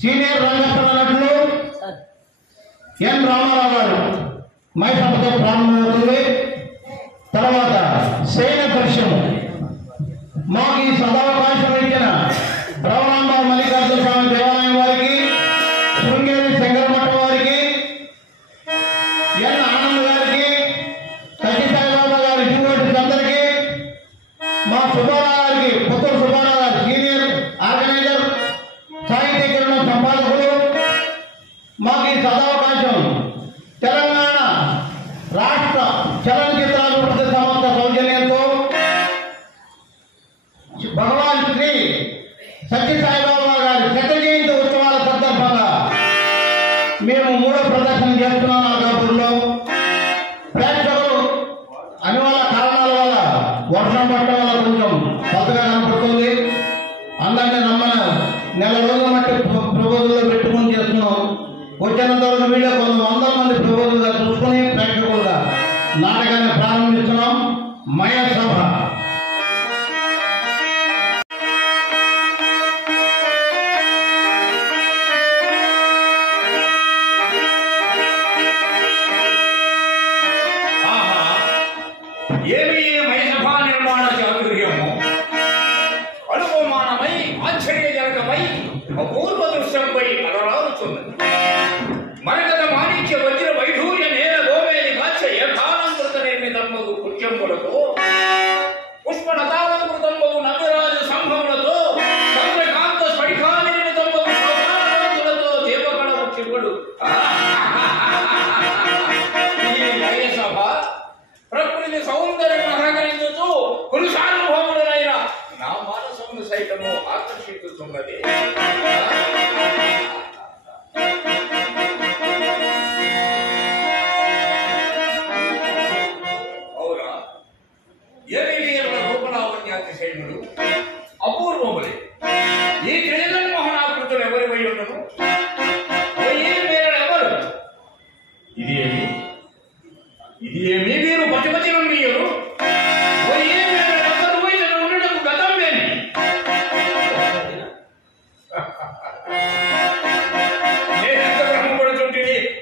Senior రంగస్థల నటులు ఎన్ రామారావు గారు మైసభతో ప్రారంభమవుతుంది. తర్వాత శయన పరిశ్రమ మాకు ఈ సదావకాశం ఇచ్చిన బ్రహ్మాంబ మల్లికార్జున స్వామి దేవాలయం వారికి, శృంగేరి శంకరమఠం వారికి, ఎన్ ఆనంద్ గారికి, సత్యసాయిబాబా గారి యూనివర్సిటీ అందరికీ, మా సుబ్బారావు గారికి, పుత్తూరు సుబ్బారావు గారు సీనియర్ ఆర్గనైజర్, సాహిత్యకరణ సంపాదకులు, మాకు ఈ సదావకాశం తెలంగాణ రాష్ట్ర చలనచిత్రాభివృద్ధి సంస్థ సౌజన్యంతో భగవాన్ శ్రీ సత్యసాయిబాబా గారి శత జయంతి ఉత్సవాల సందర్భంగా మేము 3వ ప్రదర్శన చేస్తున్నాం నాగాపూర్లో. ప్రేక్షకులు అనివార్య కారణాల వల్ల వర్షం పడటం వల్ల కొంచెం కొత్తగా కనపడుతుంది. అందరినీ నెల రోజుల మట్టి ప్రబోధుల్లో పెట్టుకుని చేస్తున్నాం. వచ్చినంత వరకు వీడియో కొన్ని వందల మంది ప్రబోధులుగా చూసుకుని ప్రేక్షకులుగా నాటకాన్ని ప్రారంభిస్తున్నాం. మయ సభ అపూర్వ దృశ్యంపై అలరారుతున్నది. మరగత మాణిక్య వజ్ర వైఢూర్య నేల గోవేది కాచ యథానంకృత నిర్మితమ్మగు పుష్యంబులతో పుష్పలతాలంకృతంబగు నవ్యరాజు సంభవములతో చంద్రకాంత స్ఫటికా నిర్మితంబగు సౌభాగ్యవంతులతో దేవగణము చివుడు ఈ మయసభ ప్రకృతి సౌందర్యం అలంకరించుతూ పురుషానుభవములైన నా మానసమును సైతము ఆకర్షిస్తున్నది. అవునా, రూపలావణ్యాతిశయములు అపూర్వములే. ఈ జగన్మోహనాకృతులు ఎవరివై ఉండను? ఎవరు? ఇది ఏమి మీరు పతిపతినం మీయరు?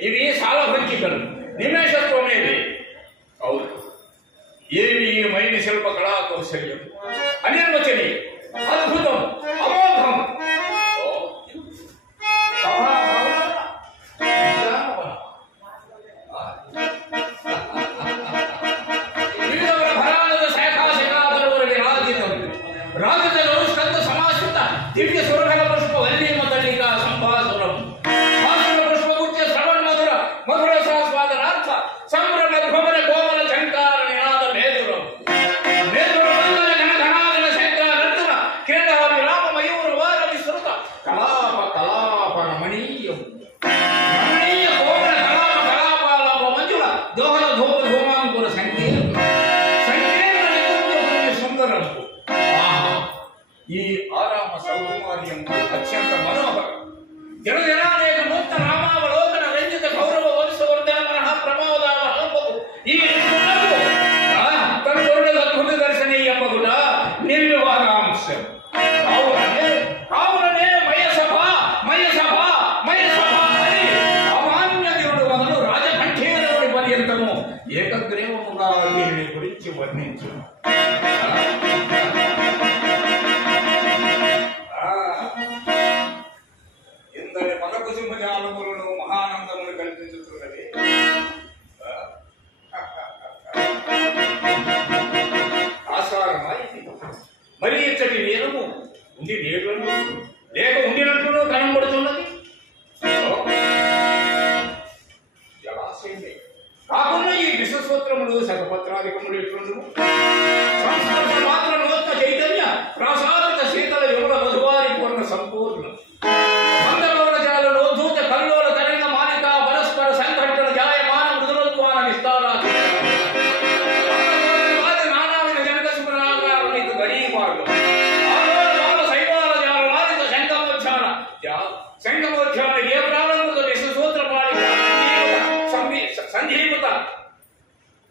ఇవి చాలా భంచికలు నిమేషత్వమేది. అవును, ఏమి మైని శిల్ప కళా కౌశల్యం అనిర్వచనీయ, అద్భుతం, అమోఘం. వివిధ భరాల శాఖా శిఖాధరువుల విరాజితం రాజులలో స్కంద సమాశ్రిత దివ్య సురభల పుష్ప వల్లీమ తల్లిగా సంభాసురం మధుర సాస్వాదనార్థ సంభ్రమ భ్రమణ కోమల చంకార నినాద మేధురం మేధురమందర ఘనఘనాదన శంకరానందన క్రీడా విరామ మయూర వార విస్తృత కలాప కలాప రమణీయం రమణీయ కోమల కలాప కలాపాల మంజుల దోహన ధూమ ధూమాంకుర సంకీర్ణ సంకీర్ణ నికుంజ సుందరం. ఈ ఆరామ సౌకుమార్యం అత్యంత మనోహరం. జనజనానేక ముక్త రామావలోకన రంజిత గౌరవ వంశవర్ధన మనః ప్రమోదావ ఈ తన అద్భుత దర్శన గమనించు. ఇందరి పగకు సింహజాలములను మహానందములు కల్పించుతున్నది. ఆసారమా ఇది? మరి ఇచ్చటి నేరము ఉండి నేరు లేక ఉండినట్లు కనబడుతున్నది. జలాశయమే కాకుండా ఈ విశ్వసూత్రములు శతపత్రాధికములు ఎట్లుండు సంస్కృత మాత్ర నూత్న చైతన్య ప్రాసాదిత శీతల యుగల మధువారి పూర్ణ సంపూర్ణ మందగౌరజాలలో దూత కల్లోల తరంగ మాలిక పరస్పర సంఘటన జాయమాన మృదులోత్వాన నిస్తారాది నానావిధ జనక సుమరాగారునిత గరీవాడు ఆలోల శైవాల జాలమాలిక శంఖమోధ్యాన ఏ ప్రారంభ విశ్వసూత్ర పాలిక సంధీమత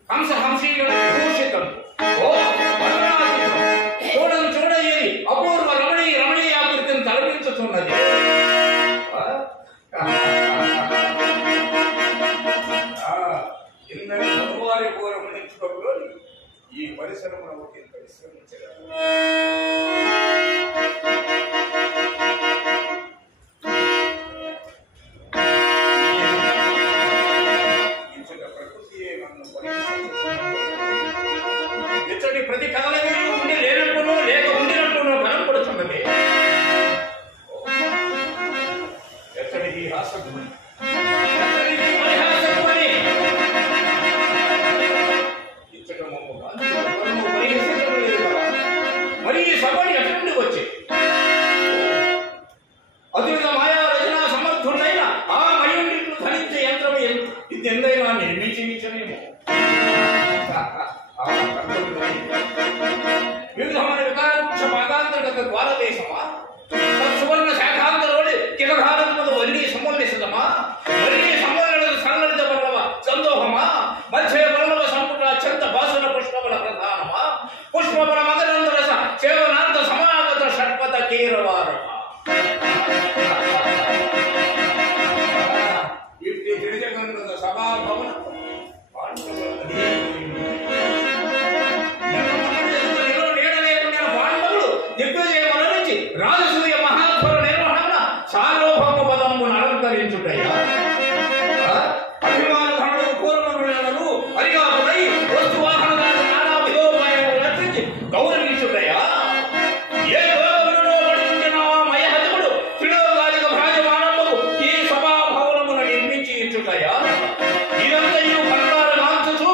హంస హంసీయుల విభూషితం చూడని చూడని అపూర్వ రమణీయాకృతిని తలపించుతున్నది. ఇందని మధువారి పూర్వం నించుకోలో ఈ పరిశ్రమను ఒకటి పరిశ్రమించగలరు. ఇచ్చటి ప్రతి కథలకి ఉండి లేనట్టునో లేక ఉండినట్టునో కనపడుతున్నది. ఎచ్చడికి హాస్యమని ఇచ్చటము మరి ఈ సభని ఎటువంటి వచ్చి అదురుగా మాయా రచన సమర్థుడైన ఆ మయుడిట్లు ధరించే యంత్రం ఇది ఎందైనా నిర్మించనేమో. వివిధమైన వికారవృక్ష భాగాంతర్గత ద్వారదేశమా సువర్ణ శాఖాంతరోడి కిల భారతముల వల్లి సమ్మల్లిసదమా వల్లి సమ్మల్లడ సల్లలిత పల్లవ సందోహమా మధ్య పల్లవ సంపుట అత్యంత భాసున పుష్పబల ప్రధానమా పుష్పబల మదనందరస సేవనాంత సమాగత షట్పథ కీరవారమా ఇట్టి గిరిజగంధ సభాభవన రాజసూయ మహాత్మల నిర్వహణ సార్వభౌమ పదము అలంకరించుటయ్యా అభిమాన ధనుడు పూర్వములను అరిగాపుడై వస్తువాహనదారు నానా విధోపాయములు రచించి గౌరవించుటయ్యా ఏ లోకములలో పడుతున్న మయహతుడు త్రిలోకాలిక భ్రాజమానముకు ఈ సభాభవనమును నిర్మించి ఇచ్చుటయ్యా ఇదంతయు బంగార నాంచుచు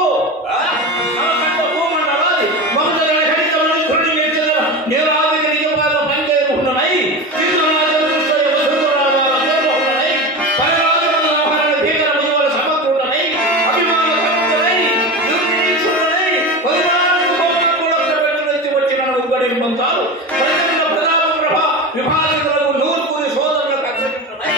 నవకంఠ భూమండలాది బహుజన ఖండితములను ధృడి చేర్చగల నేరాది నియోగాల పంచేరుకున్ననై సిద్ధనాథ దృష్ట వసుధరాగాల నిర్వహణనై పరరాజుల ఆభరణ భీకర ముదువల సమకూటనై అభిమాన భక్తులై దుర్నీచులై పదినాలుగు కోపముల ప్రవచనెత్తి వచ్చిన ఉగ్గడిని పొందారు ప్రచండ ప్రతాప ప్రభ విభాషకులకు నూర్పురి సోదరులకు అగ్రహించునై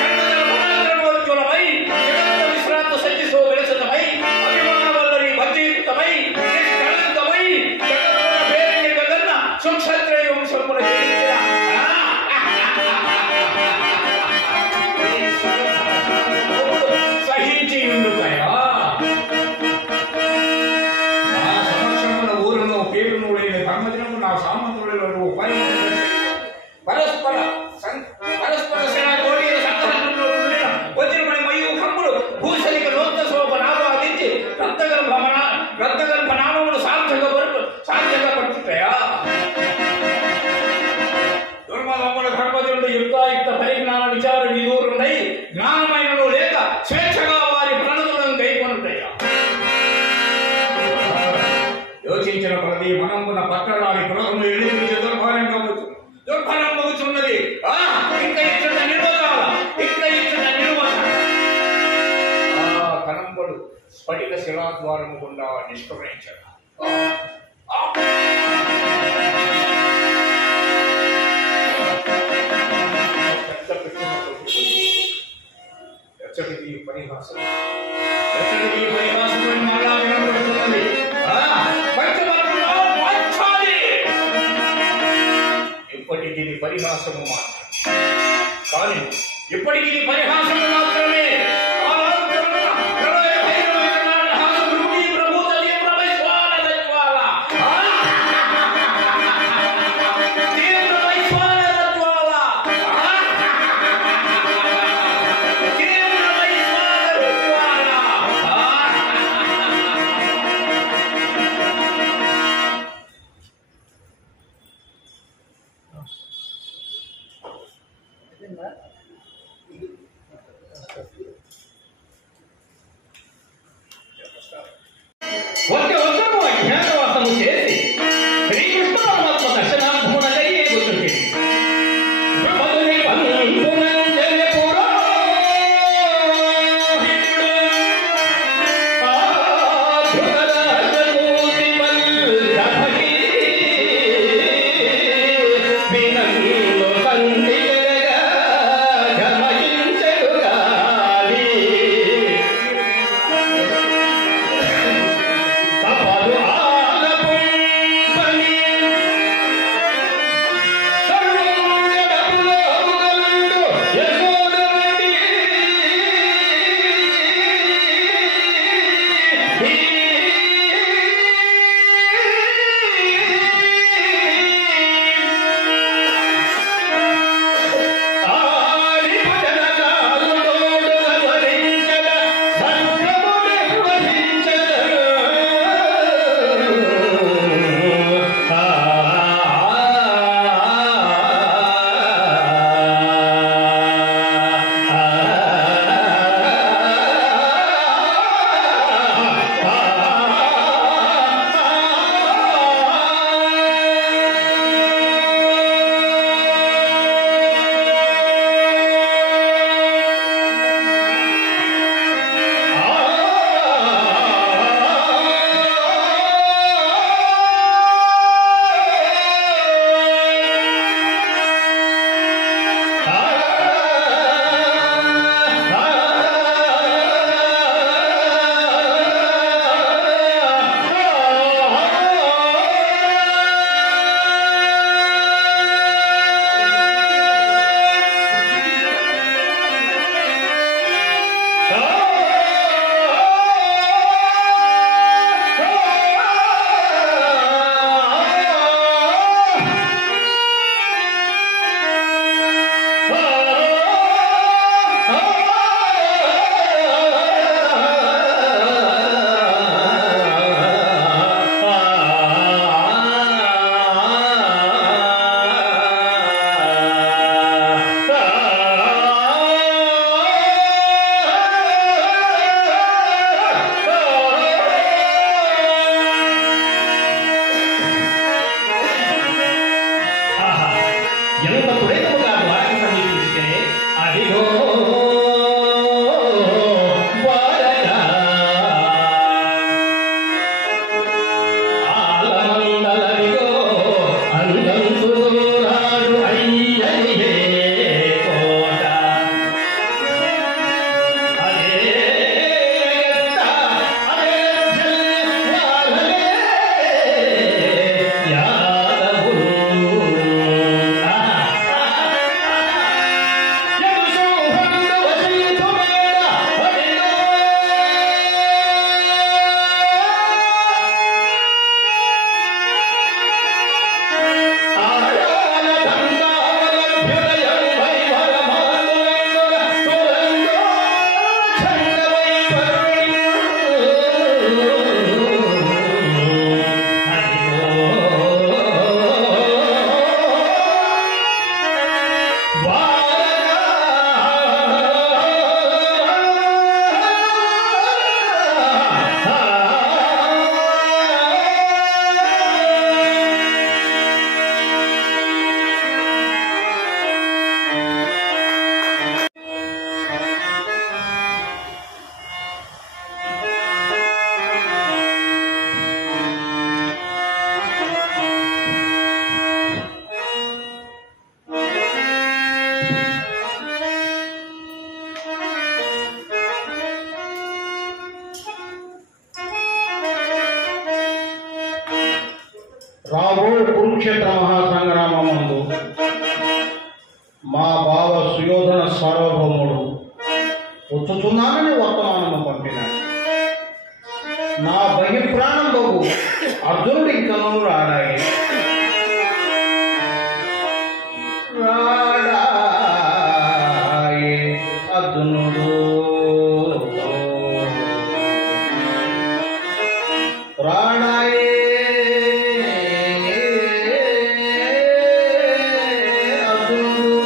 చండజల పరాక్రమోజ్వలమై జగత్త విశ్రాంత సజ్జితో విలసితమై అభిమాన వల్లరి వర్జీకృతమై నిష్కళంకమై జగత్తుల పేరుని గగన్న సుక్షత్రయ వంశమున జయించిన సహించి ఉండుకయా నా సమక్షమున ఊరును పేరును లేని ధర్మజనము నా సామంతులలో పరస్పర సేనాకోటీల సంఘటనలో ఉండిన వజ్రమణి మయూఖములు భూషలిక నూత్న శోభ నామాదించి రక్తగర్భ నామములు సార్థకపరుచుటయా దుర్మలముల ధర్మజనుడు యుక్తాయుక్త పరిజ్ఞాన విచార విదూరుడై జ్ఞానమైనను లేక స్వేచ్ఛగా వారి ప్రణతులను గైకొనుటయా యోచించిన ప్రతి మనంపున పట్టణాన్ని పురమును ఎడిపించి దుర్భరం మగుచున్నది. ఇంకా ఇచ్చిన నిరోధాల ఇంకా ఇచ్చిన నిలువన కనంబడు స్ఫటిక శిలాద్వారము గుండా నిష్క్రమించగా ఎచ్చటికి పరిహాసం మళ్ళా వినబడుతున్నది. ఇప్పటికి ఇది పరిహాసము మాత్రమే కానీ ఇప్పటికి ఇది పరిహాసము మాత్రమే. వచ్చము అజ్ఞాతవాసము చేసి శ్రీకృష్ణ పరమాత్మ దర్శనార్థమునకై ఎగుచుంటి ద్రుపదుని పంపునంజయ పురోహితుడు ధృతరాజమూర్తి మల్గభగి వినంలో సంధిగగా గమయించెడు గాలి తపలు ఆలపుంపని సర్వముగడపులోగలుండు యశోదమణి ఆలి భజనగాలుడోడు ధరించద సర్వమునే వహించదరు ఎంత పురేతముగా ద్వారక సమీపిస్తే అదిగో ద్వారక ఆలమందలదిగో అందంతురాడు అయ్యనియే కోట అదే ఎత్త అదే వాళ్ళనే యాదవులు రాబో కురుక్షేత్ర మహాసంగ్రామమందు మా బావ సుయోధన సార్వభౌముడు వచ్చుచున్నానని వర్తమానము పంపినాడు. నా బహిర్ప్రాణం బాబు అర్జునుడు ఇంకనూ రాడాయి రాడాయి అర్జునుడు రాడాయి అర్జునుడు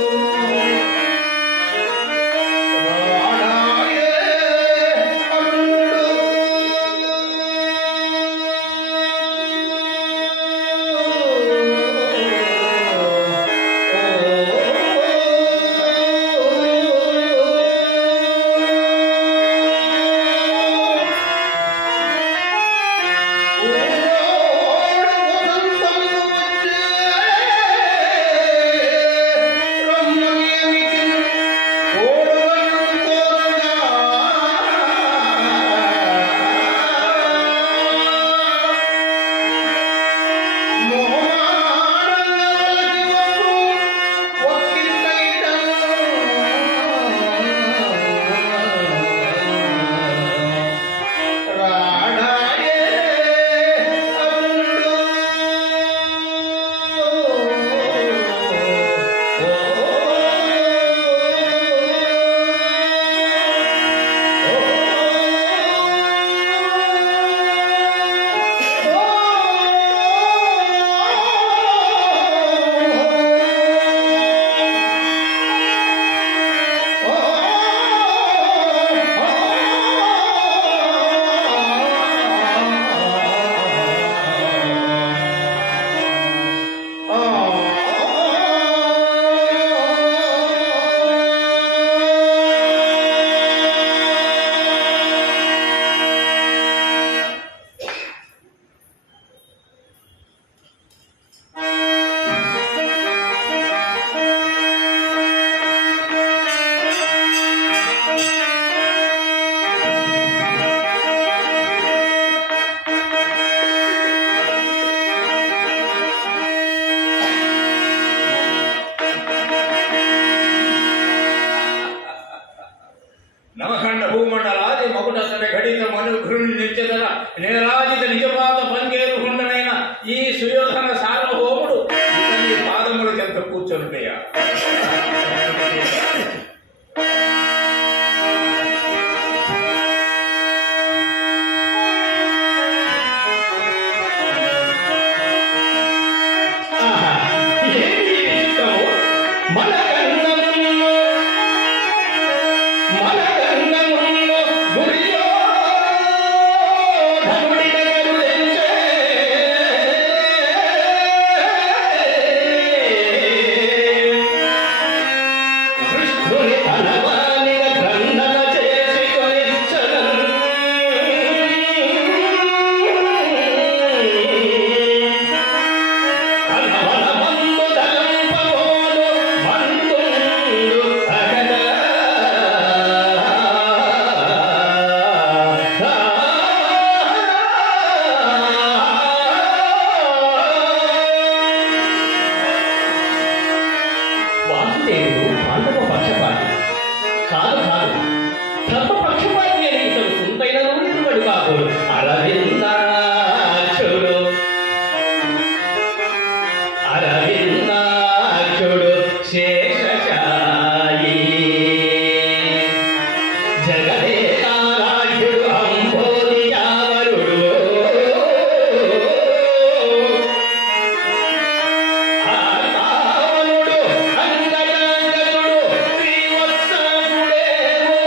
దుర్యోధన సార్వభౌముడు ఇతని పాదముల చెంత కూర్చొనుటయా? అంగజాంగజుడు శ్రీవత్సాంగుడేమో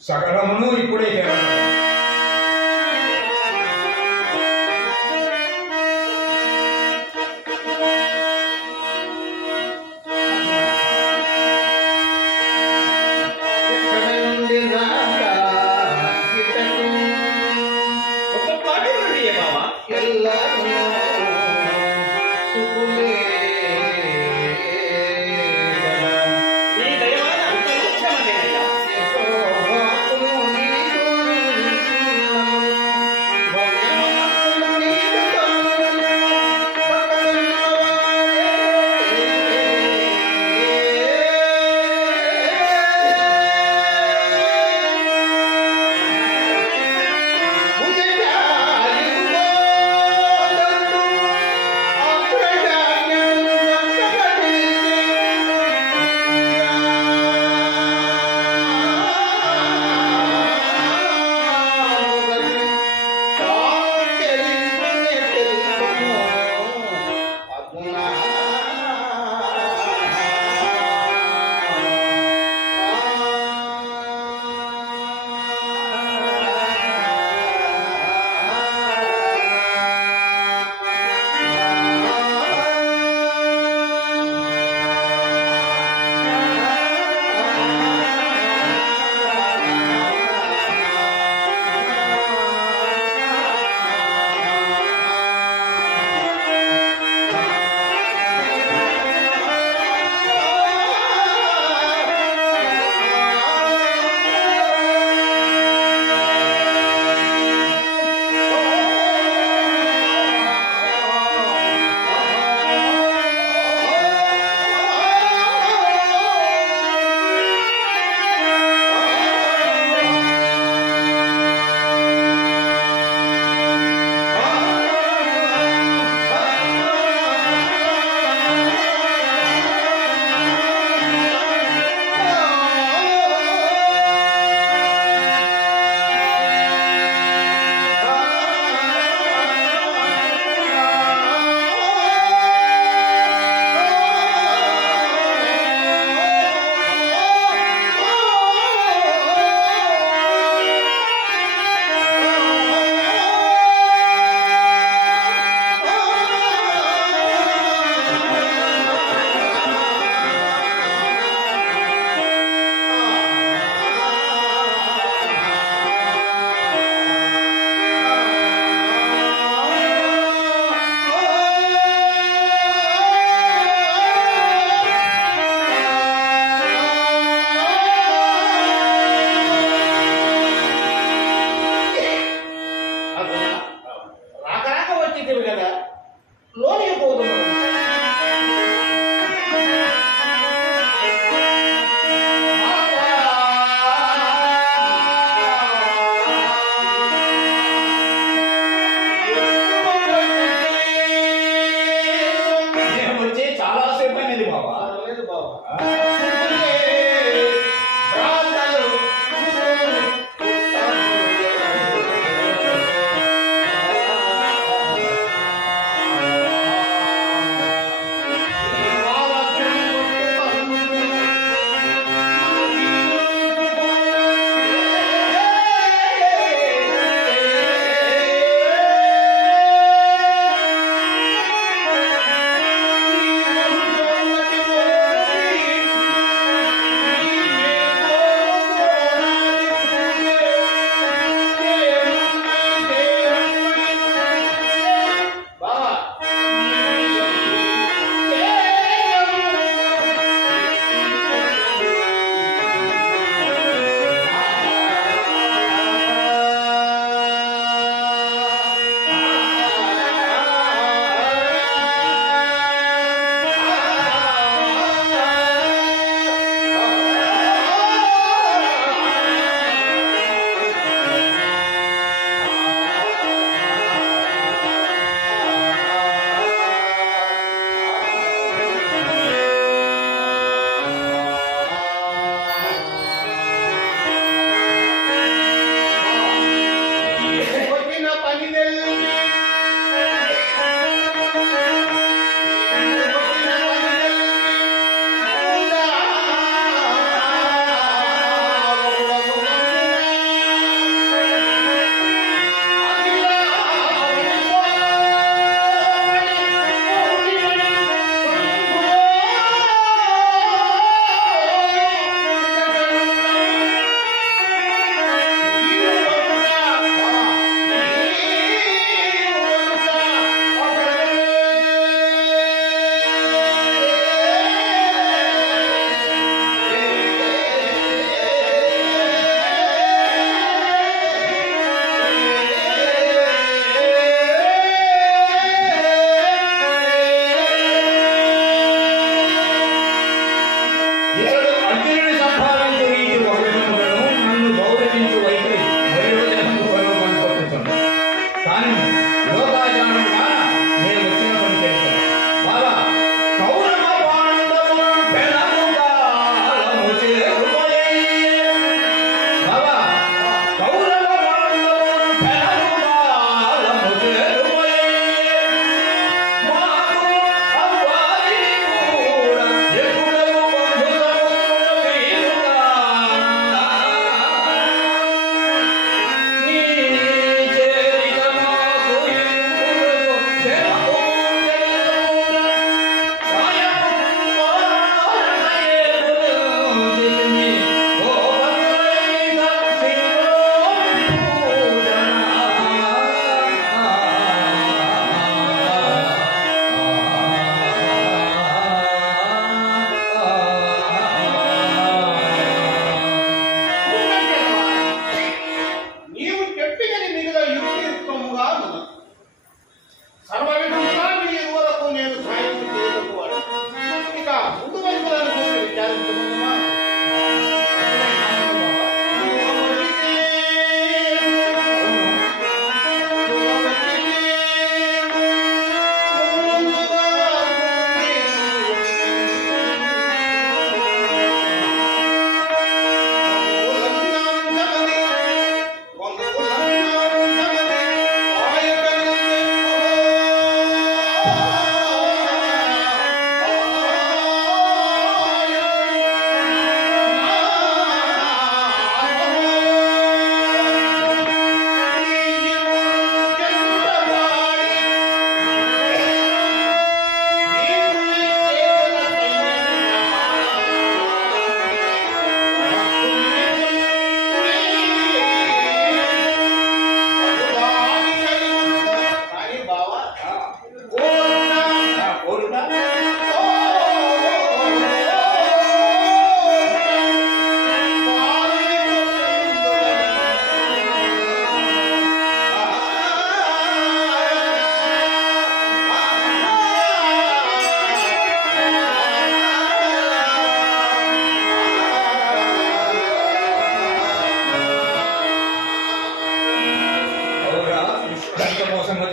సకలమును ఇప్పుడే చేయాలి.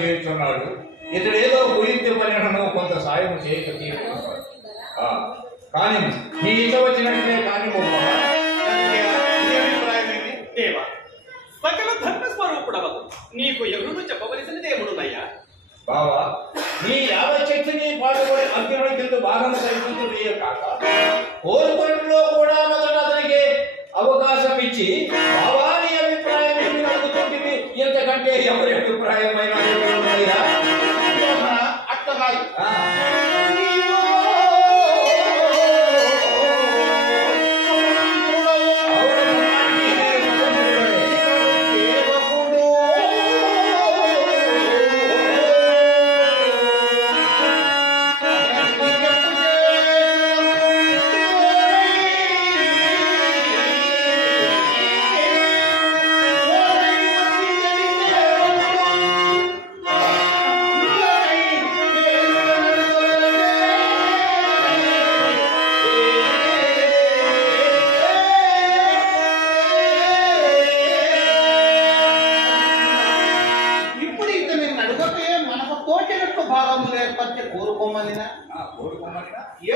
చేస్తున్నాడు. ఇతడు ఏదో గురించి పనిను కొంత సాయం చేయక తీరుకున్నాడు. కానీ నీ ఇష్ట వచ్చినట్లే కానీ దేవా, సకల ధర్మస్వరూపుడవకు నీకు ఎవరు చెప్పవలసిన దేవుడునయ్యా. బావా, నీ యావశక్తిని పాటుపడి అర్జునుడి కింద భాగం కల్పించే కాక కోరుకులో కూడా మొదట అతనికి అవకాశం ఇచ్చి బావా నీ అభిప్రాయం ఏమి అడుగుతుంటివి, ఇంతకంటే ఎవరి అభిప్రాయమైన అట్టగా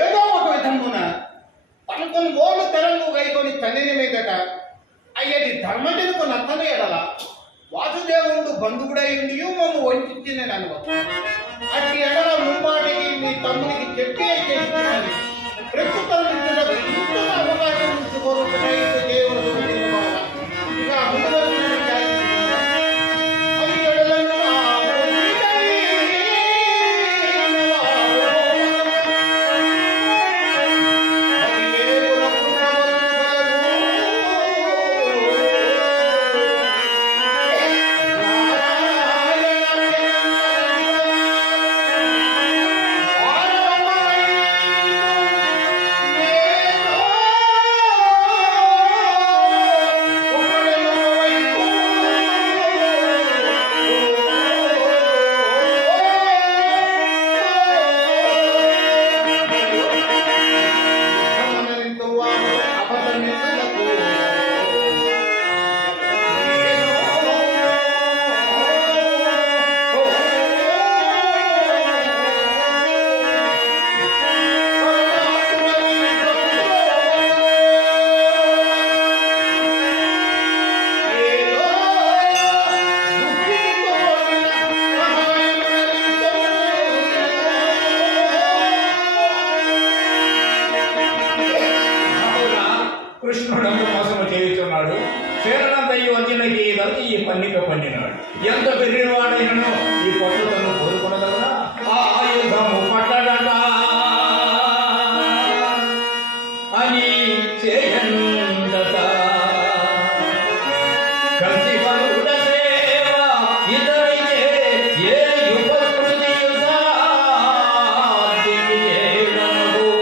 ఏదో ఒక విధమున తనకొని ఓళ్ళు తెరంగు గైకొని తండ్రిని మీదట అయ్యేది ధర్మజనుకు నత్తనే ఎడల వాసుదేవుడు బంధువుడై ఉండి మమ్మ వంచింది అనుభవం అట్టి ఎడల ముంబాటికి మీ తమ్ముడికి చెప్పి చేస్తున్నాను. ప్రస్తుతం ఇంత అవకాశం ఉంచుకోరుతున్నాయి దేవుడు ఇక ముందు ఈ పన్నిక పండినాడు. ఎంత పెరిగినవాడైనను ఈ పట్టులను కోరుకున్నదన్నా ఆ ఆయుధము పట్టడట అని చేయందట. కలిసి పలుడ సేవ ఇతరికే ఏ ఉపకృతియుగా దివ్యేడనవు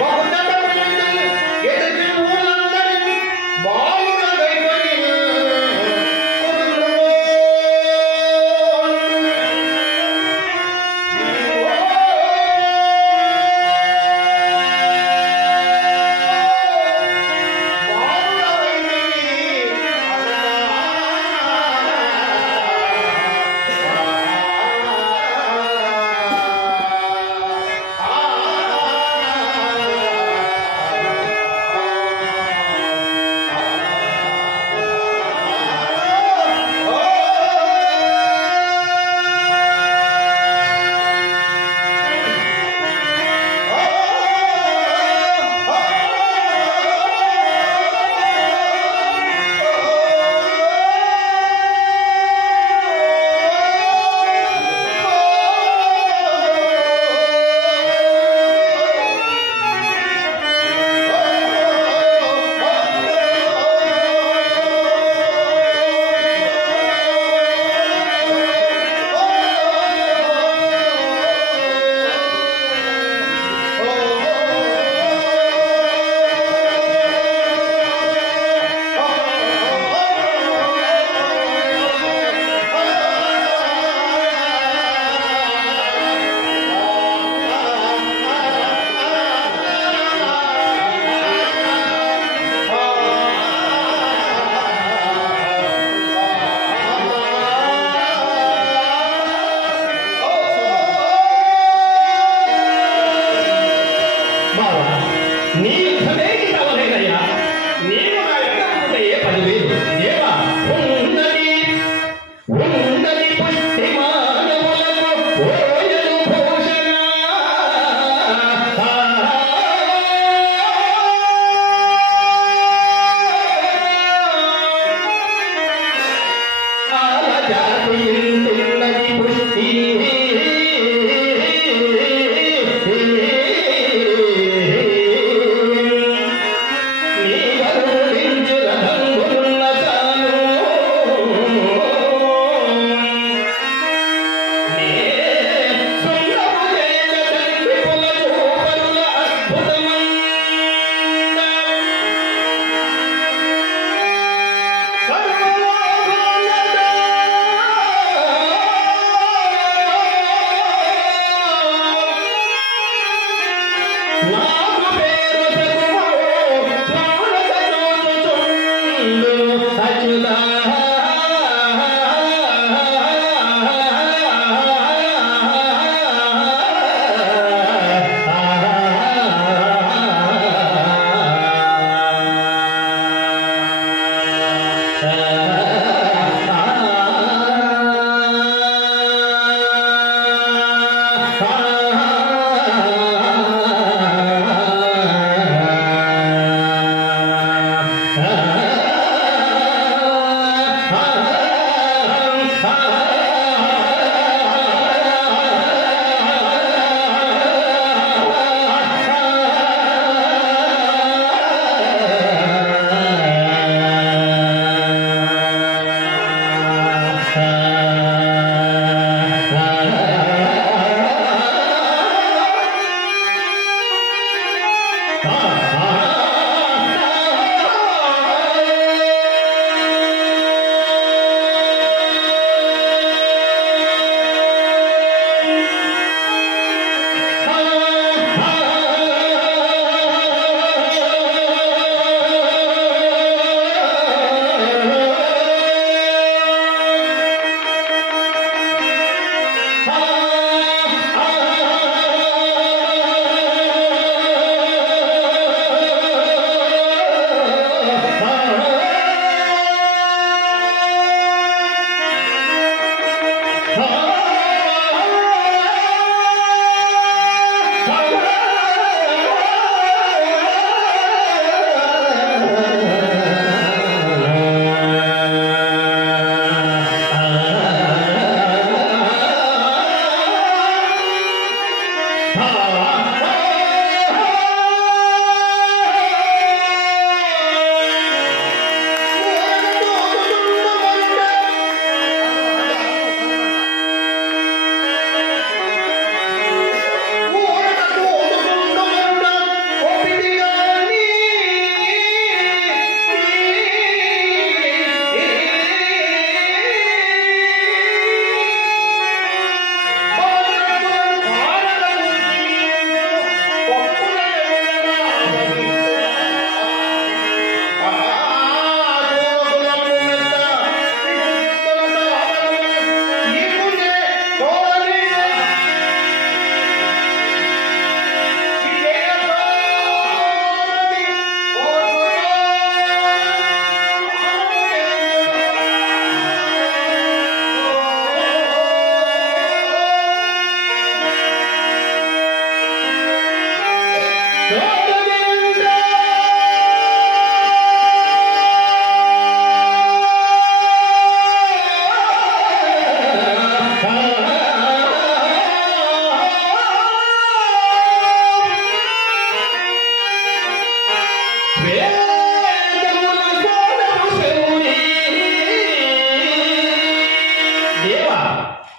బహుజన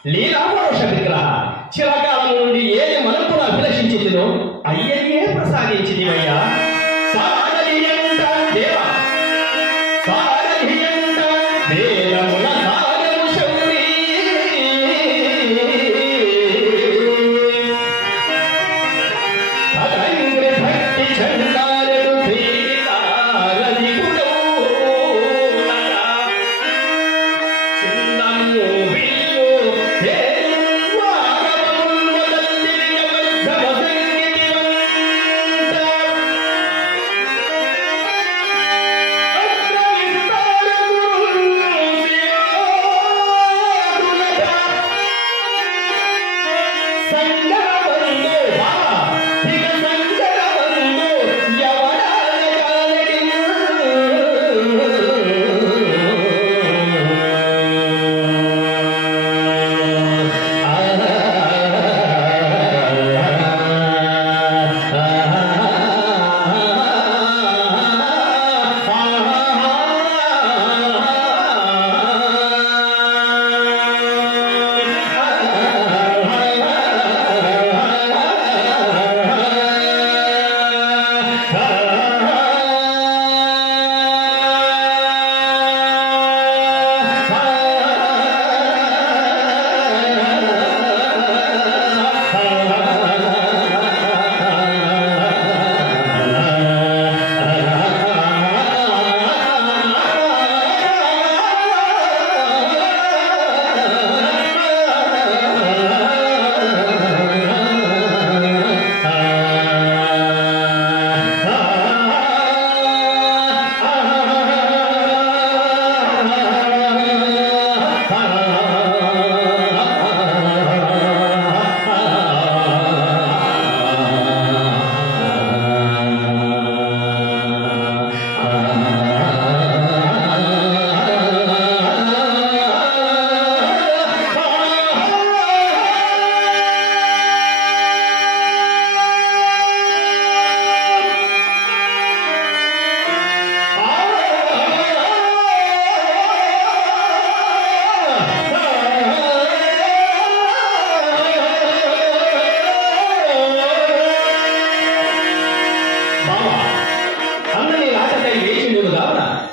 లీలాపరోష విగ్రహ చిరకాలం నుండి ఏది మనపున అభిలషించిందినో అయ్యే ప్రసాదించిందివయ్యా. సాగలియంట దేవా సాగలియంట దేవముల సాగము శౌరి తదంగ్రి భక్తి చండాలుడు శ్రీతారది కుడౌలగా చిందము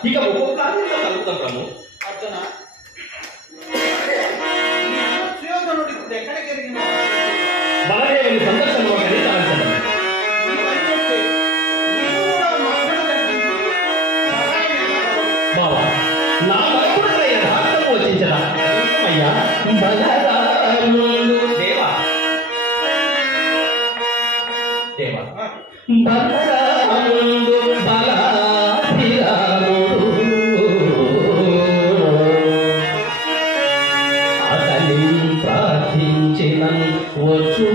ఇక ఒక్కొక్కరితో కలుపుతాం ప్రభు. అర్జున సుయోధనుడు ఇప్పుడు ఎక్కడికి ఎరిగినా బలదేవుని సందర్శనలో కలిగించాలి. బాబా నా మరపుడైన యథార్థము వచ్చించరా అయ్యా బలరాముడు దేవా దేవా బలరాముడు ప్రార్థించిన వచ్చు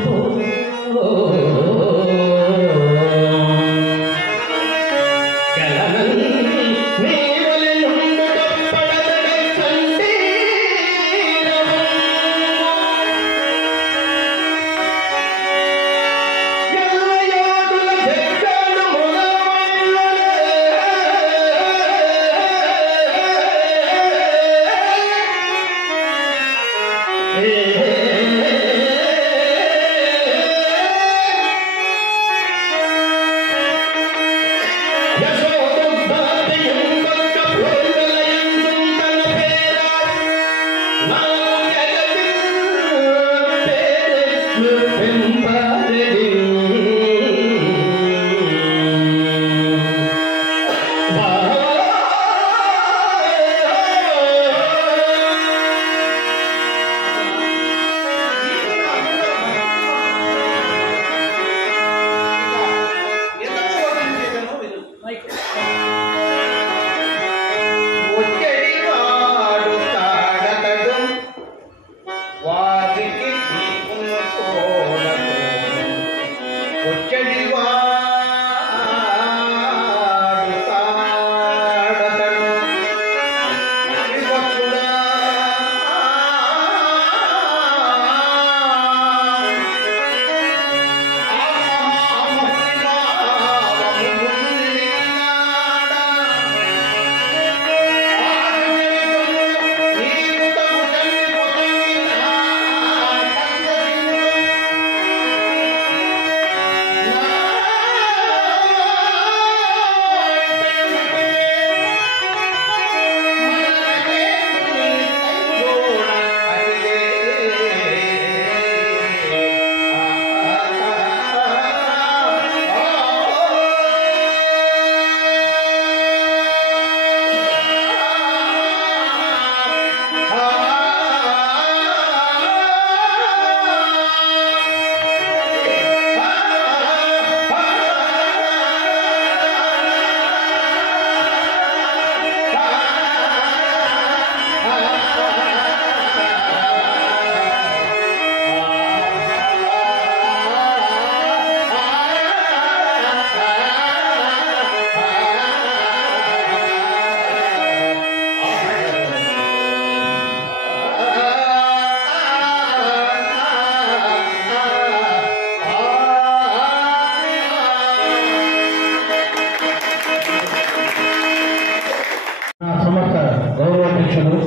గౌరవాధ్యక్షులు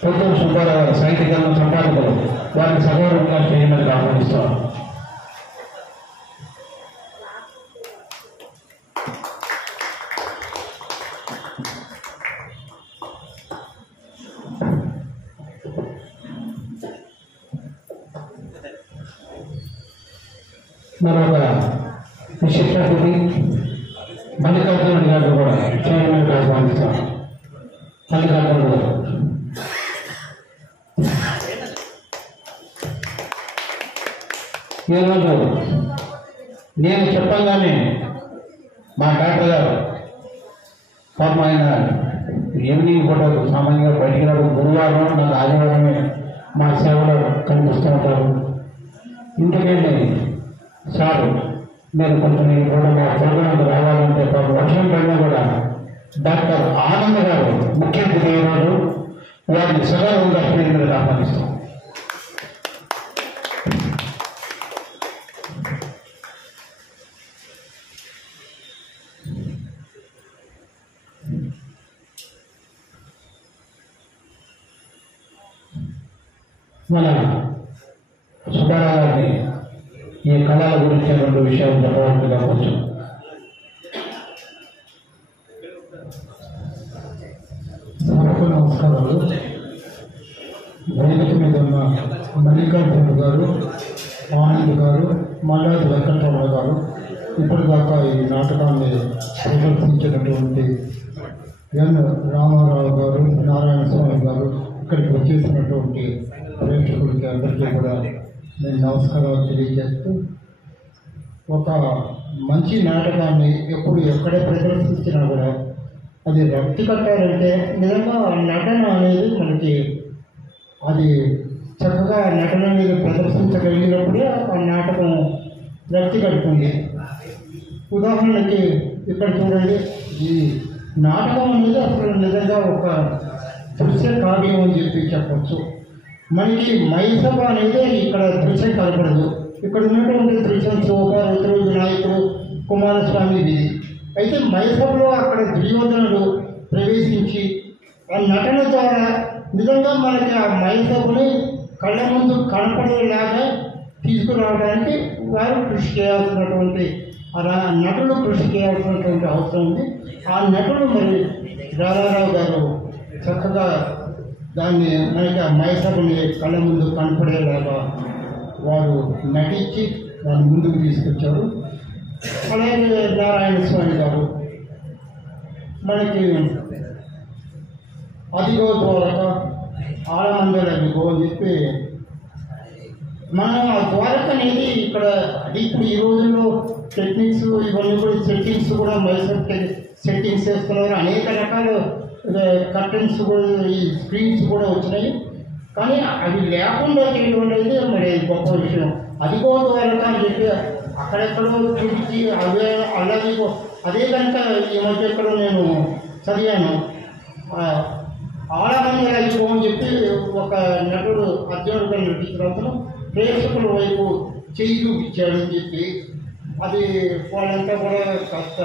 పొత్తూరు సుబ్బారావు గారు సాహిత్యకరణ సంపాదకులు వారిని సగౌరవంగా చేయమని ఆహ్వానిస్తారు. మరొక విశిష్ట అతిథి మల్లికార్జున గారు కూడా చేయమని ఆహ్వానిస్తారు. మల్లికార్జున గారు ఈరోజు నేను చెప్పగానే మా డాక్టర్ గారు పాపం ఆయన ఈవినింగ్ కూడా సామాన్యంగా బయటికి రాడు, గురువారం నాకు ఆదివారమే మా సేవలో కనిపిస్తూ ఉంటారు. ఇంటికెళ్ళి సార్ నేను కొంచెం కూడా మా ప్రోగ్రాం రావాలంటే పాపం వర్షం పడినా కూడా డాక్టర్ ఆనంద్ గారు ముఖ్య అతిథి ఈరోజు వారిని సగౌరవంగా స్నేహితులకు ఆహ్వానిస్తాం. మన సుబ్బారావు గారిని ఈ కళల గురించి రెండు విషయాలు చెప్పవలసిందిగా కొంచెం. నమస్కారాలు. వేదిక మీద ఉన్న మల్లికార్జున గారు, ఆనంద్ గారు, మల్లాది వెంకటరమణ గారు, ఇప్పటిదాకా ఈ నాటకాన్ని ప్రదర్శించినటువంటి ఎన్ రామారావు గారు, నారాయణ స్వామి గారు, ఇక్కడికి వచ్చేసినటువంటి ప్రేక్షకులకి అందరికీ కూడా నేను నమస్కారాలు తెలియజేస్తూ, ఒక మంచి నాటకాన్ని ఎప్పుడు ఎక్కడ ప్రదర్శించినా కూడా అది రక్తి కట్టాలంటే నిజంగా ఆ నటన అనేది మనకి అది చక్కగా నటన అనేది ప్రదర్శించగలిగినప్పుడే ఆ నాటకం రక్తి కట్టుకుంది. ఉదాహరణకి ఇక్కడ చూడండి, ఈ నాటకం అనేది అసలు నిజంగా ఒక దృశ్య కావ్యం అని చెప్పచ్చు. మనకి మైసభ అనేది ఇక్కడ దృశ్యం కనపడదు. ఇక్కడ ఉన్నటువంటి దృశ్యం శోభ, రుద్రుడు, వినాయకుడు, కుమారస్వామి ఇది. అయితే మైసభలో అక్కడ దుర్యోధనుడు ప్రవేశించి ఆ నటన ద్వారా నిజంగా మనకి ఆ మైసభని కళ్ళ ముందు కనపడేలాగా తీసుకురావడానికి వారు కృషి చేయాల్సినటువంటి నటులు కృషి చేయాల్సినటువంటి అవసరం ఉంది. ఆ నటులు మరి రామారావు గారు చక్కగా దాన్ని మనకి ఆ మైసభని కళ్ళ ముందు కనపడేలాగా వారు నటించి దాన్ని ముందుకు తీసుకొచ్చారు. అలాగే నారాయణ స్వామి గారు మనకి అదిగో ద్వారక ఆలమందల అదిగో అని చెప్పి మనం ఆ ద్వారక అనేది ఇక్కడ ఇప్పుడు ఈ రోజుల్లో టెక్నిక్స్ ఇవన్నీ కూడా సెట్టింగ్స్ కూడా మైసూర్ సెట్టింగ్స్ వేస్తున్నారు. అనేక రకాల కర్టన్స్ కూడా ఈ స్క్రీన్స్ కూడా వచ్చినాయి. కానీ అవి లేకుండా చేయడం అనేది మరి గొప్ప విషయం. అదిగో ద్వారక అని చెప్పి అక్కడెక్కడో చూపించి అవే అలాగే అదే కనుక ఈ మధ్య ఎక్కడో నేను చదివాను. ఆడమని రాజుకోమని చెప్పి ఒక నటుడు అర్జునుడుగా నటించిన అతను ప్రేక్షకుల వైపు చేయి చూపించాడని చెప్పి అది వాళ్ళంతా కూడా కాస్త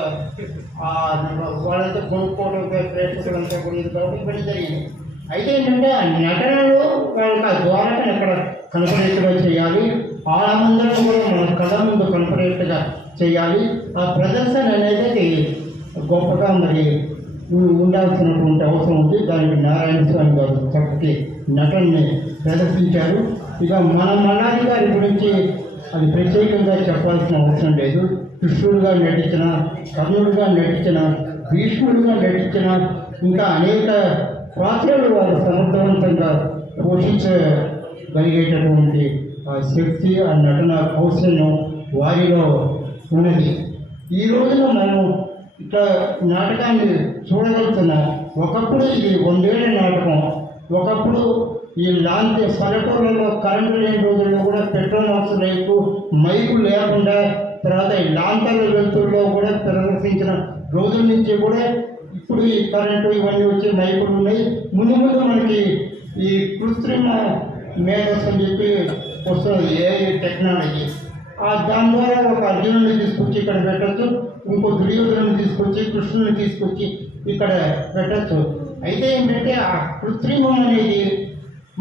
వాళ్ళంతా కొనుక్కోవడం ప్రేక్షకులంతా కూడా ఇది కాబట్టి పని జరిగింది. అయితే ఏంటంటే ఆ నటనలో వాళ్ళకి ఆ ద్వారాన్ని ఎక్కడ కనపడేట్టుగా చేయాలి, ఆడమందరం కూడా మన కళ ముందు కనపడేట్టుగా చేయాలి. ఆ ప్రదర్శన అనేది గొప్పగా మరి ఉండాల్సినటువంటి అవసరం ఉంది. దానికి నారాయణ స్వామి గారు చక్కటి నటనని ప్రదర్శించారు. ఇక మన మల్లాది గారి గురించి అది ప్రత్యేకంగా చెప్పాల్సిన అవసరం లేదు. కృష్ణుడిగా నటించిన, కర్ణుడిగా నటించిన, భీష్ముడిగా నటించిన, ఇంకా అనేక పాత్రలు వారు సమర్థవంతంగా పోషించగలిగేటటువంటి ఆ శక్తి, ఆ నటన కౌశల్యం వారిలో ఉన్నది. ఈ రోజున మనం ఇట్లా నాటకాన్ని చూడగలుగుతున్నాం. ఒకప్పుడు ఇది 100 ఏళ్ల నాటకం. ఒకప్పుడు ఈ లాంటి పల్లెటూళ్ళలో కరెంటు లేని రోజుల్లో కూడా పెట్రోల్ అవసరం రైతు మైకులు లేకుండా తర్వాత ఈ లాంతర్ల వెలుతుల్లో కూడా ప్రదర్శించిన రోజుల నుంచి కూడా ఇప్పుడు ఈ కరెంటు ఇవన్నీ వచ్చి మైకులు ఉన్నాయి. ముందు ముందు మనకి ఈ కృత్రిమ మేధస్సు అని చెప్పి వస్తుంది, ఏ టెక్నాలజీ. దాని ద్వారా ఒక అర్జునుడిని తీసుకొచ్చి ఇక్కడ పెట్టచ్చు, ఇంకో దుర్యోధనుని తీసుకొచ్చి కృష్ణుని తీసుకొచ్చి ఇక్కడ పెట్టచ్చు. అయితే ఏంటంటే ఆ కృత్రిమం అనేది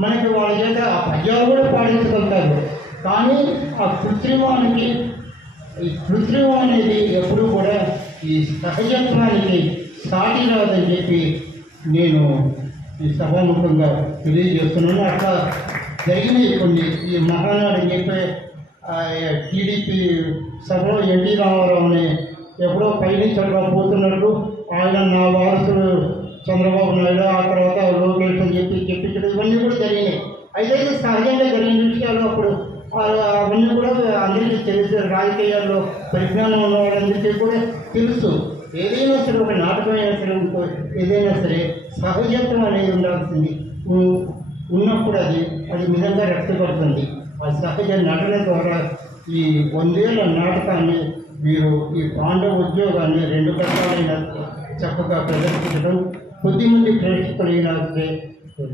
మనకి వాళ్ళ చేత ఆ పద్యాలు కూడా పాడించగలుగుతారు. కానీ ఆ కృత్రిమం అనేది ఎప్పుడూ కూడా ఈ సహజత్వానికి సాటి రాదని చెప్పి నేను ఈ సభాముఖంగా తెలియజేస్తున్నాను. అట్లా జరిగినాయి కొన్ని. ఈ మహానాడు అని చెప్పి టీడీపీ సభలో ఎన్టీ రామారావుని ఎప్పుడో పైనుంచి పోతున్నట్టు ఆయన నా వారసుడు చంద్రబాబు నాయుడు, ఆ తర్వాత లోకేష్ అని చెప్పి చెప్పించడం ఇవన్నీ కూడా జరిగినాయి. అయితే సహజంగా జరిగిన విషయాలు అప్పుడు అవన్నీ కూడా అందరికీ తెలుసు. రాజకీయాల్లో పరిజ్ఞానం ఉన్న వాళ్ళందరికీ కూడా తెలుసు. ఏదైనా సరే ఒక నాటకమైనా సరే ఏదైనా సరే సహజత్వం అనేది ఉండాల్సింది. ఉన్నప్పుడు అది నిజంగా రక్తపడుతుంది. ఆ సహజ నటన ద్వారా ఈ 100 ఏళ్ల నాటకాన్ని వీరు ఈ పాండవ ఉద్యోగాన్ని 2 కష్టాలైన చక్కగా ప్రదర్శించడం, కొద్దిమంది ప్రేక్షకులైన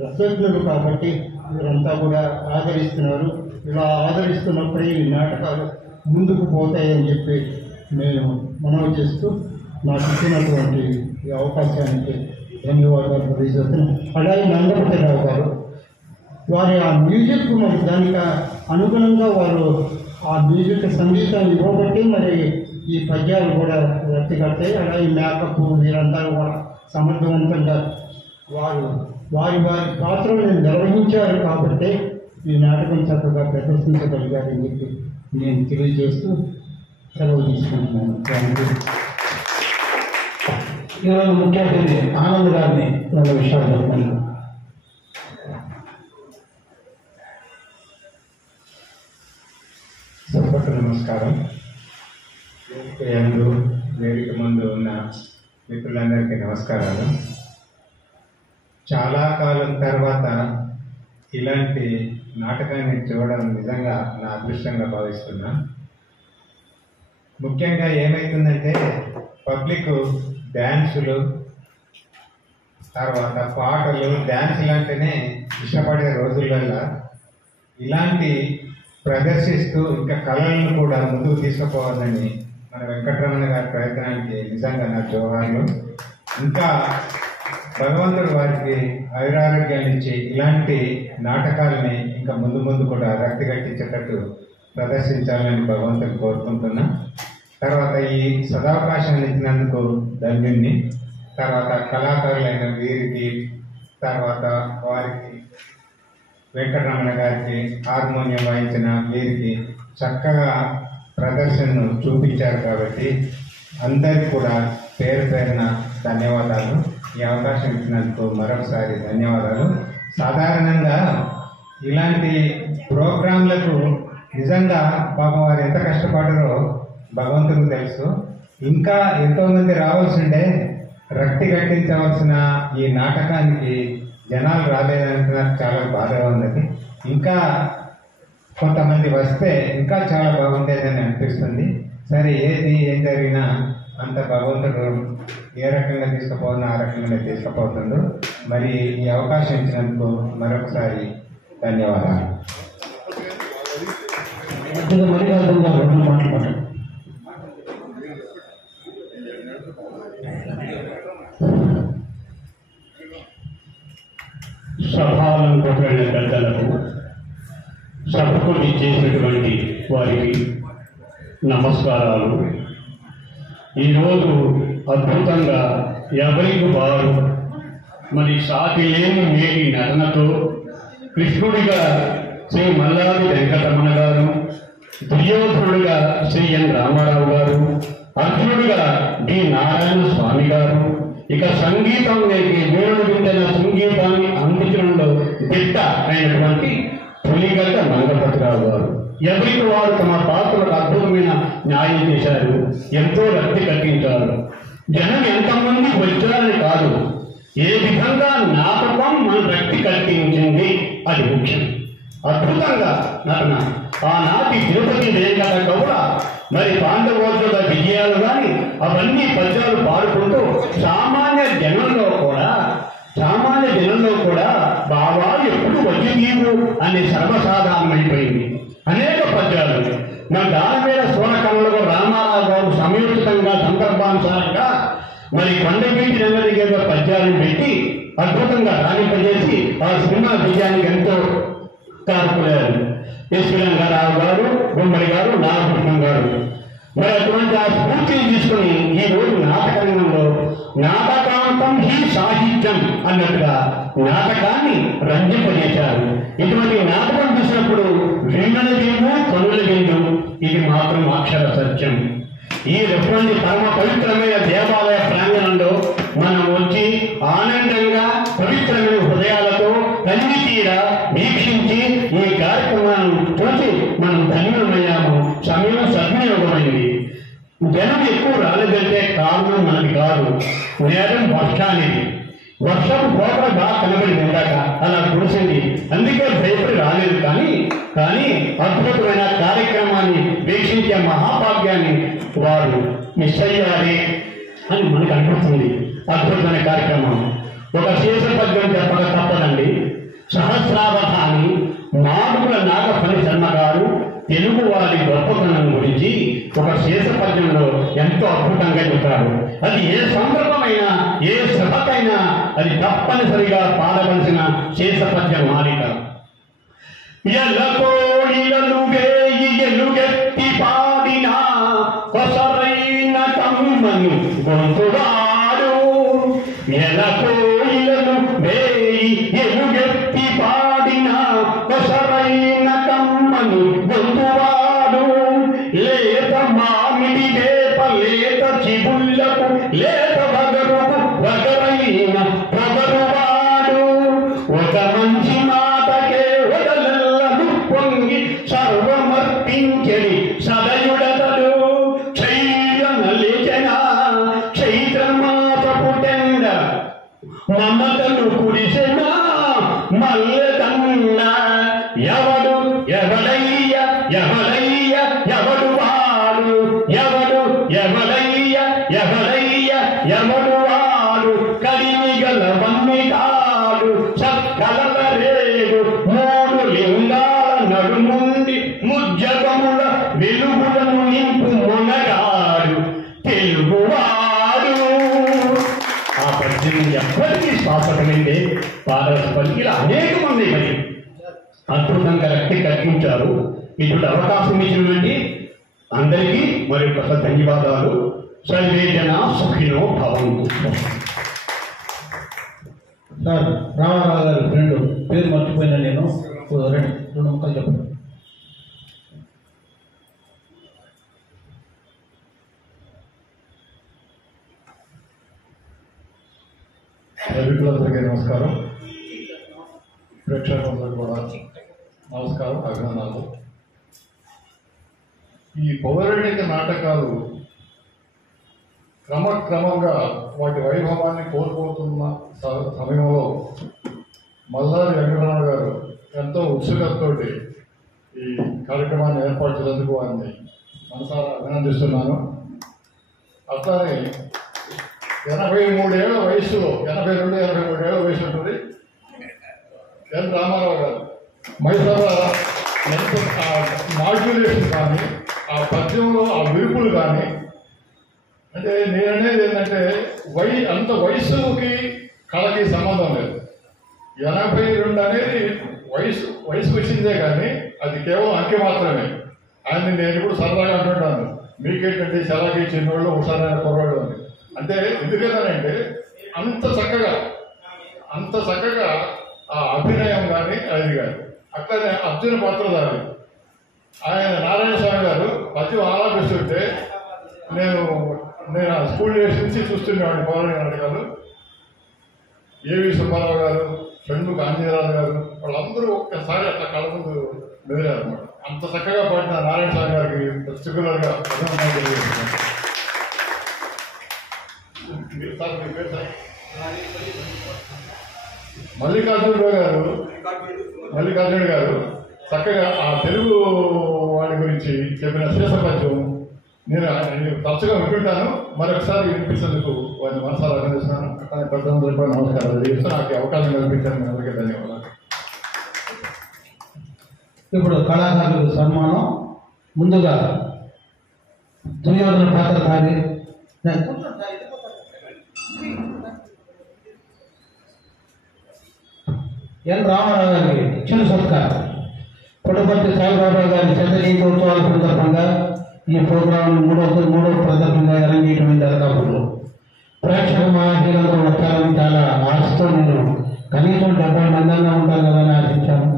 రసజ్ఞులు కాబట్టి వీరంతా కూడా ఆదరిస్తున్నారు. ఇలా ఆదరిస్తున్నప్పుడే ఈ నాటకాలు ముందుకు పోతాయని చెప్పి నేను మనవి చేస్తూ నాకు ఇచ్చినటువంటి ఈ అవకాశానికి ధన్యవాదాలు తెలియజేస్తున్నాను. అలాగే నందపతిరావు గారు వారి ఆ మ్యూజిక్ మరి దానికి అనుగుణంగా వారు ఆ మ్యూజిక్ సంగీతం ఇవ్వబట్టి మరి ఈ పద్యాలు కూడా వ్యక్తిగతాయి. అలాగే మేకప్ వీరంతా కూడా సమర్థవంతంగా వారి పాత్రలను నిర్వహించారు కాబట్టి ఈ నాటకం చక్కగా ప్రదర్శించగలిగారని చెప్పి నేను తెలియజేస్తూ సెలవు తీసుకుంటున్నాను. Thank you. ఈరోజు ముఖ్య అతిథి ఆనంద్ గారిని 2 విషయాలు చెప్పండి. సభకు నమస్కారం. వేదిక ముందు ఉన్న మిత్రులందరికీ నమస్కారాలు. చాలా కాలం తర్వాత ఇలాంటి నాటకాన్ని చూడడం నిజంగా నా అదృష్టంగా భావిస్తున్నా. ముఖ్యంగా ఏమవుతుందంటే పబ్లిక్ డ్యాన్సులు, తర్వాత పాటలు, డ్యాన్సులు అంటేనే ఇష్టపడే రోజులల్లో ఇలాంటి ప్రదర్శిస్తూ ఇంకా కళలను కూడా ముందుకు తీసుకుపోవాలని మన వెంకటరమణ గారి ప్రయత్నానికి నిజంగా నా జోహార్లు. ఇంకా భగవంతుడు వారికి ఆయురారోగ్యాన్ని ఇచ్చి ఇలాంటి నాటకాలని ఇంకా ముందు ముందు కూడా రక్తి కట్టించేటట్టు ప్రదర్శించాలని భగవంతుని కోరుకుంటున్నా. తర్వాత ఈ సదావకాశాన్ని ఇచ్చినందుకు ధన్యుణ్ణి. తర్వాత కళాకారులైన వీరికి, తర్వాత వారికి వెంకటరమణ గారికి, హార్మోనియం వాయించిన వీరికి చక్కగా ప్రదర్శనను చూపించారు కాబట్టి అందరికీ కూడా పేరు పేరున ధన్యవాదాలు. ఈ అవకాశం ఇచ్చినందుకు మరొకసారి ధన్యవాదాలు. సాధారణంగా ఇలాంటి ప్రోగ్రాంలకు నిజంగా పాపం వారు ఎంత కష్టపడరో భగవంతుడికి తెలుసు. ఇంకా ఎంతోమంది రావాల్సిండే, రక్తి కట్టించవలసిన ఈ నాటకానికి జనాలు రాలేదంటే నాకు చాలా బాధగా ఉన్నది. ఇంకా కొంతమంది వస్తే ఇంకా చాలా బాగుండేదని అనిపిస్తుంది. సరే, ఏం జరిగినా అంత భగవంతుడు ఏ రకంగా తీసుకుపోతున్నా ఆ రకంగానే తీసుకుపోతుండు. మరి ఈ అవకాశం ఇచ్చినందుకు మరొకసారి ధన్యవాదాలు. సభాలంకృతమైన పెద్దలకు, సభకు ఇచ్చేసినటువంటి వారికి నమస్కారాలు. ఈరోజు అద్భుతంగా ఎవరికి వారు మరి సాటి లేని మేటి నటనతో కృష్ణుడిగా శ్రీ మల్లాది వెంకటరమణ గారు, దుర్యోధనుడిగా శ్రీ ఎన్ రామారావు గారు, అర్జునుడిగా డి నారాయణ స్వామి గారు, ఇక సంగీతంలోకి వీరుడు వింటైన సంగీతాన్ని అందించడంలో దిట్ట అయినటువంటి పులిగడ్డ మంగపతిరావు గారు, ఎవరికి వారు తమ పాత్రలకు అద్భుతమైన న్యాయం చేశారు. ఎంతో రక్తి కట్టించారు. జనం ఎంతమంది వచ్చారని కాదు, ఏ విధంగా నాటకం మన రక్తి కట్టించింది అది ముఖ్యం. అద్భుతంగా నటన. ఆనాటి తిరుపతి వెంకట గౌడ మరి పాండవోద్యోగ విజయాలు కానీ అవన్నీ పద్యాలు పాడుకుంటూ సామాన్య జనంలో కూడా బాబా ఎప్పుడు వచ్చి నీవు అనే సర్వసాధారణమైపోయింది. అనేక పద్యాలు మన దానవేల సోనకళలో రామారావు గారు సమయోచితంగా సందర్భానుసారంగా మరి కొండవీటి రంగడిగేదో పద్యాలను పెట్టి అద్భుతంగా రాణింపజేసి ఆ సినిమా విజయానికి ఎంతో కారుకులేరు. ఎస్వి రంగారావు గారు, గుమ్మడి గారు, నాగకృష్ణం గారు మరి అటువంటి ఆ స్ఫూర్తిని తీసుకుని ఈ రోజు నాటకరంగంలో నాటకాంతం హీ సాహిత్యం అన్నట్టుగా నాటకాన్ని రంజింపజేశారు. ఇటువంటి నాటకం చూసినప్పుడు విన్నల విందు కనుల విందు ఇది మాత్రం అక్షర సత్యం. ఈ రెఫరెన్స్ పరమ పవిత్రమైన దేవాలయ ప్రాంగణంలో మనం వచ్చి ఆనందంగా పవిత్రమైన హృదయాలతో కన్ని తీర వీక్షించి ఈ కార్యక్రమాన్ని చూసి మనం ధన్యమయ్యాము. సమయం సద్వినియోగమైంది. జనం ఎక్కువ రాలేదంటే కారణం మనది కాదు, నేరం వర్షానికి. వర్షం పోకడ బాగా కనబడి ఉందాక అలా కురిసింది, అందుకే భయపడి రాలేదు. కానీ అద్భుతమైన కార్యక్రమాన్ని వీక్షించే మహాభాగ్యాన్ని వారు మిస్ అయ్యారే అని మనకు అనిపిస్తుంది. అద్భుతమైన కార్యక్రమం. ఒక శీర్షపద్యం చెప్పక తప్పదండి. సహస్రావధాని మాడుగుల నాగఫణి శర్మ గారు తెలుగు వారి గొప్పతనం గురించి ఒక శీర్షపద్యంలో ఎంతో అద్భుతంగా చెప్పారు. అది ఏ సందర్భమైనా ఏ సభకైనా అది తప్పనిసరిగా పాడవలసిన శీర్షపద్య మాలిక. ఎల్లకోడిలను వేయి ఎలుగెత్తి పాడిన కొసరైన తమ్మను గొంతువాడు. ఎలకోడిలను వేయి ఎలుగెత్తి పాడిన కొసరైన తమ్మను గొంతువాడు. లేత మామిడి వేప లేత చిబుళ్లకు లేత వగరుకు వగరైన వగరువాడు. ఒక మంచి మాటకే వదలెల్లను పొంగి సర్వమర్పించని సదయుడతడు. క్షైరనలిచన క్షైత్రమాత పుటెండ మమతలు కురిసెన మల్లెతన్న. ఎవడు ఎవడయ్య ఎవడయ్య ఎవడు వాడు. ఎవడు ఎవడయ్య ఎవడయ్య ఎవడు వాడు. కలిమిగల వన్ని కాడు చక్కల రేడు. మూడు లింగాల నడుముండి ముజ్జగముల వెలుగులను నింపు మొనగాడు తెలుగువాడు. ఆ పద్యం ఎవ్వరికీ శాశ్వతమైందే. పాదరసపల్లి ఇలా అనేక మంది మరి అద్భుతంగా రక్తి కట్టించారు. ఇటువంటి అవకాశం ఇచ్చినటువంటి అందరికీ మరి ఒక ధన్యవాదాలు. సర్వే జన సుఖినో భవంతు. సార్, రామారావు గారి ఫ్రెండ్ పేరు మర్చిపోయినా నేను. రెండు ముక్కలు చెప్పండి. రవికులందరికీ నమస్కారం. ప్రేక్షకులందరికీ కూడా నమస్కారం, అభినందనలు. ఈ పౌరాణిక నాటకాలు క్రమక్రమంగా వాటి వైభవాన్ని కోల్పోతున్న సమయంలో మల్లాది వెంకటరమణ గారు ఎంతో ఉత్సుకతతోటి ఈ కార్యక్రమాన్ని ఏర్పాటు చేసేందుకు వారిని మనసారా అభినందిస్తున్నాను. అట్లానే 83 ఏళ్ల వయసులో 82-83 ఏళ్ల వయసు ఉంటుంది ఎన్ రామారావు గారు మైసూర్ మాడ్యులేషన్ కానీ ఆ పద్యంలో ఆ విరుపులు కానీ అంటే నేననేది ఏంటంటే అంత వయసుకి కళకి సంబంధం లేదు. 82 అనేది వయసుకు వచ్చిందే కానీ అది కేవలం అంకె మాత్రమే. ఆయన్ని నేను ఇప్పుడు సరదాగా అంటుంటాను, మీకేంటంటే చలాకి చిన్నోళ్ళు హుషారైన కుర్రాడు అని. అంటే ఎందుకంటే అంత చక్కగా ఆ అభినయం కానీ అది కానీ. అట్లనే అర్జున పాత్రధారి ఆయన నారాయణ స్వామి గారు పద్యం ఆలాపిస్తుంటే నేను స్కూల్ డేస్ నుంచి చూస్తుండేవాడిని పౌరాణిక నాటకాలు. ఏవి సుబ్బారావు గారు, షణ్ముఖ ఆంజనేయరావు గారు వాళ్ళందరూ ఒక్కసారి అట్లా కళ్ళ ముందు మెదిలారు అనమాట. అంత చక్కగా పాడిన నారాయణ స్వామి గారికి పర్టికులర్గా అభినందనలు తెలియజేస్తున్నాను. మల్లికార్జున గారు చక్కగా ఆ తెలుగు వాడి గురించి చెప్పిన శేషపద్యం నేను తరచుగా వింటుంటాను. మరొకసారి వినిపించేందుకు వారిని మనసారా అభినందిస్తున్నాను. అట్లానే పెద్దలందరికీ కూడా నమస్కారాలు తెలియజేస్తూ నాకు అవకాశం కల్పించాను. అందరికీ ధన్యవాదాలు. ఇప్పుడు కళాకారులకు సన్మానం. ముందుగా దుర్యోధన పాత్రధారి ఎన్ రామారావు గారికి చిరు సత్కారం. పుట్టపర్తి సాయిబాబా గారి శతజయంతి ఉత్సవాల సందర్భంగా ఈ ప్రోగ్రాం మూడో ప్రదర్శనగా అరంగేయటమైంది అనకాపూర్లో. ప్రేక్షక మహాశీలంతో వచ్చాలని చాలా ఆశతో నేను కనీసం 70 మంది అన్నా ఉంటారు కదా అని ఆశించాను.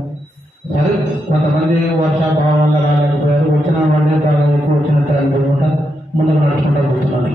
సరే, కొంతమంది వర్షాభావం వల్ల రాలేకపోయారు. వచ్చిన వాళ్ళే చాలా ఎక్కువ వచ్చినట్టు అనుకుంటా ముందుకు నడుచుకుంటా పోతున్నాను.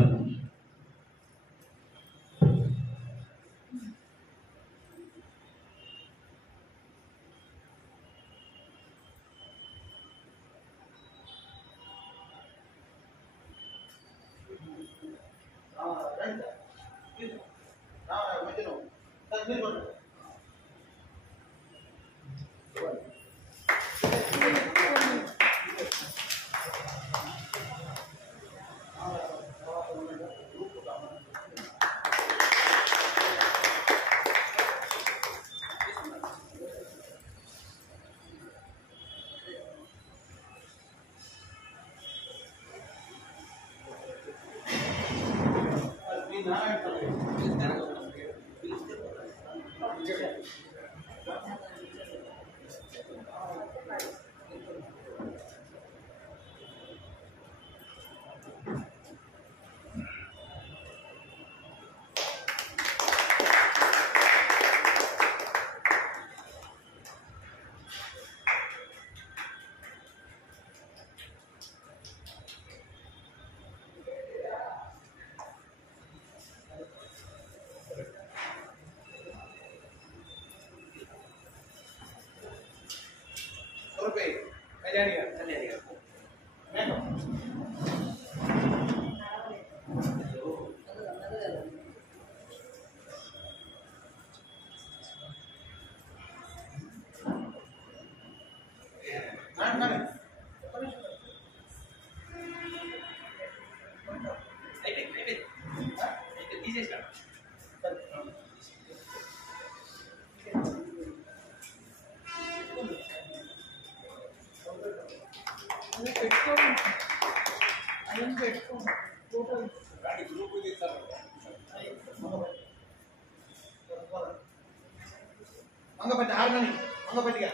మంగపట్టి హార్మోని మంగపట్టిగా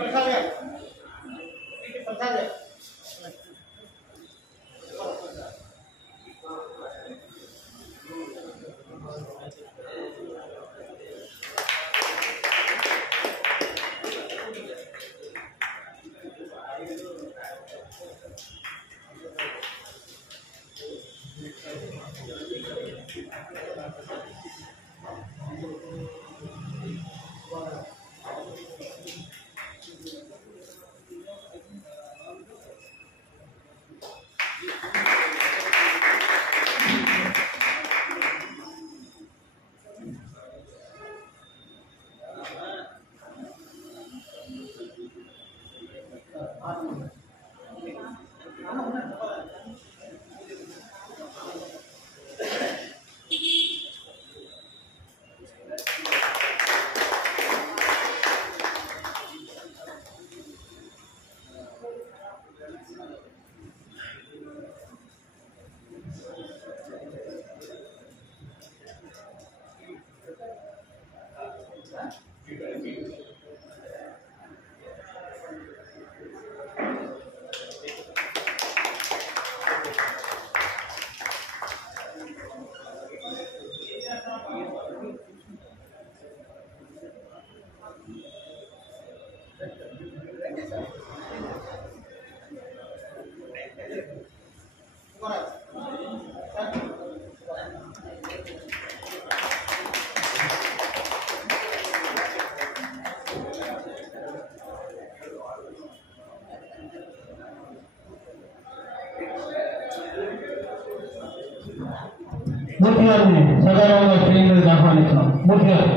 ప్రసాద్ గారు ప్రసాద్ గారు మూర్తి గారిని సగౌరవంగా స్టేజ్ మీదకి ఆహ్వానిస్తున్నాం. మూర్తి గారు.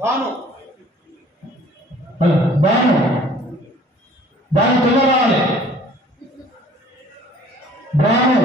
బాను తొందర రావాలి. బాను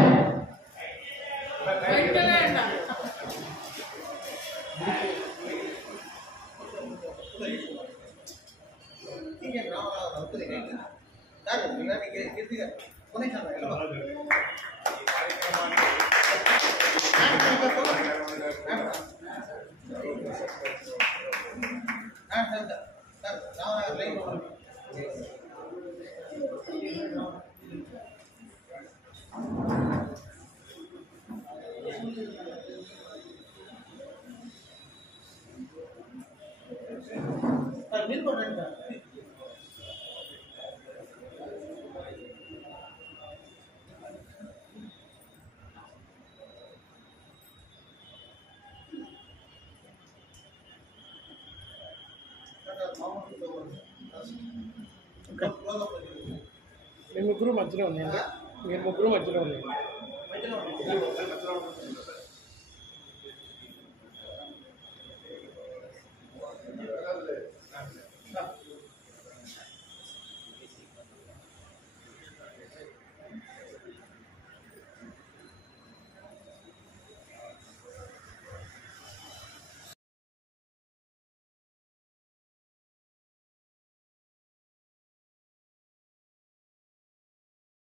మీరు ముగ్గురు మధ్యలో ఉండండి.